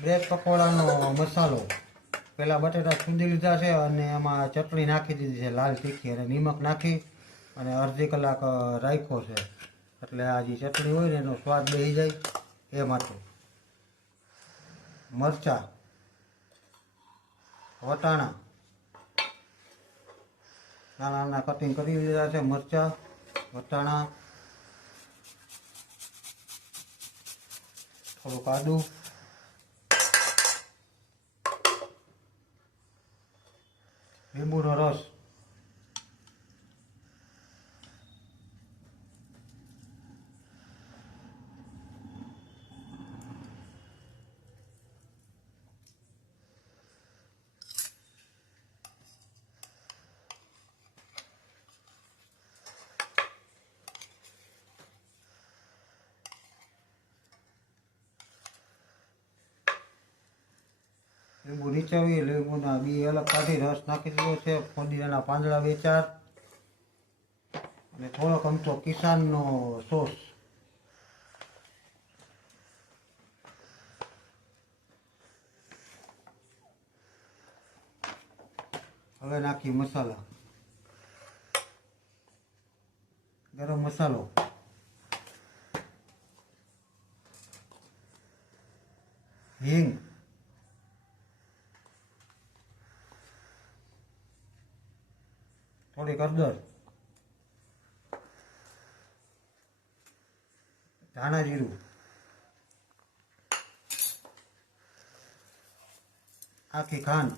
Bread પકોડાનો મસાલો પહેલાં બટેટા છૂંદી લીધા છે અને એમાં ચટણી નાખી દીધી છે લાલ તીખી અને નિમક નાખી અને અડધી કલાક રાખ્યો છે એટલે આ જે ચટણી હોય ને એનો સ્વાદ બેસી જાય એ માટે. મરચાં, વટાણા નાના નાના કટિંગ કરી લીધા છે. મરચાં, વટાણા, થોડુંક આદું, લીંબુનો રસ, લીંબુ નીચોવી લીંબુના બી અલગ કાઢી રસ નાખી દીધો છે. ફુદીનાના પાંદડા 2-4 અને થોડોક અમથો કિસાનનો સોસ. હવે નાખી મસાલા. ગરમ મસાલો, હિંગ, થોડીક હળદર, ધાણા જીરું, આખી ખાંડ,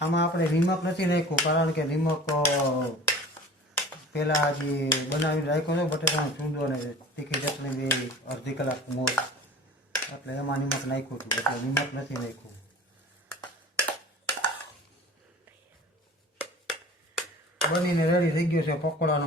આમાં આપણે નિમક નથી નાખ્યું કારણ કે નિમક પહેલાં જે બનાવીને રાખ્યો છે બટેટાનો ચૂંદો અને તીખી ચટણી બે અડધી કલાક મોર એટલે એમાં નિમક નાખ્યું હતું એટલે નિમક નથી નાખ્યું. બનીને રેડી થઈ ગયો છે પકોડાનો